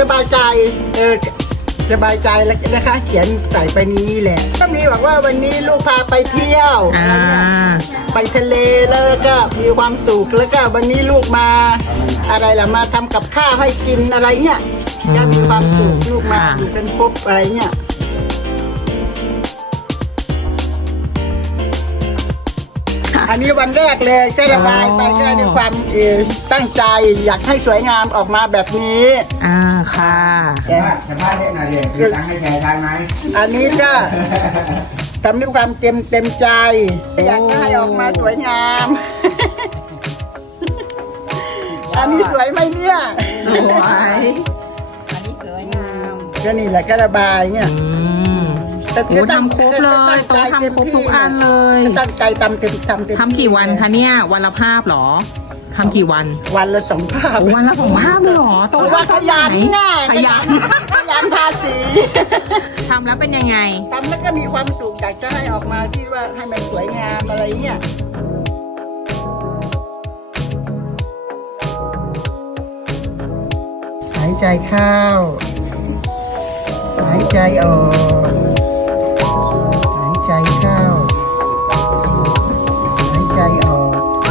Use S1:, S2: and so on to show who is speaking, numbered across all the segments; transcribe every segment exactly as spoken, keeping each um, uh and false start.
S1: บายใจเออสบายใจแล้วนะคะ เขียนใส่ไปนี้แหละก็มีบอกว่าวันนี้ลูกพาไปเที่ยวอะไรเนี่ยไปทะเลแล้วก็มีความสุขแล้วก็วันนี้ลูกมาอะไรล่ะมาทำกับข้าวให้กินอะไรเนี่ยก็มีความสุขลูกมาอยู่กันครบอะไรเนี่ยอันนี้วันแรกเลยก็ระบายไปก็ด้วยความตั้งใจอยากให้สวยงามออกมาแบบนี้
S2: อ่าค่ะ
S3: ชาวบ้านเนี่ยหน่อยเลยคือตั้งให้แชร์ได้ไหม
S1: อันนี้ก็ทำด้วยความเต็มเต็มใจอยากให้ออกมาสวยงามอันนี้สวยไหมเนี่ย
S2: สวย
S1: อันนี้สวยงามก็นี่แหละก็ระบายเนี่ย
S2: แต่โอ้ทำครบเลยต้องทำครบทุกอันเลย
S1: ตั้งใจทำเต็มทำเต็ม
S2: ทำกี่วันคะเนี่ยวันละภาพหรอทำกี่วัน
S1: วันละสองภาพ
S2: วันละสองภาพเลยหรอ
S1: ต้องว่าขยันแน่
S2: ขยัน
S1: ขยันทาสี
S2: ทำแล้วเป็นยังไง
S1: ทำแล้วก็มีความสุขอยากจะให้ออกมาที่ว่าให้มันสวยงามอะไรเงี้ยหายใจเข้าหายใจออกหายใจเข้าหายใจออก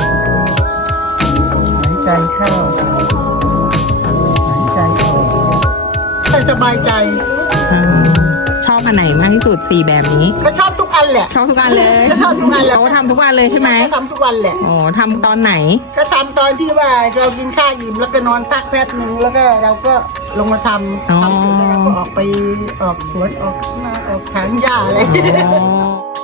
S1: หายใจเข้าหายใจออกให้สบายใจ
S2: ชอบอันไหนมากที่สุดสี่แบบนี้
S1: ก็ชอบทุกอันแหละ
S2: ชอบทุกอันเลย
S1: ก็ชอบทุกอันแหละ
S2: เขาทำทุกอันเลยใช่ไหม
S1: ทำทุกวันแหละ
S2: อ๋อทำตอนไหน
S1: ก็ทำตอนที่ว่าเรากินข้าวอิ่มแล้วก็นอนพักแป๊บนึงแล้วก็เราก็ลงมาทำทำเสร็จแล้วเราก็ออกไปออกสวนออกนาออกถางหญ้าอะไร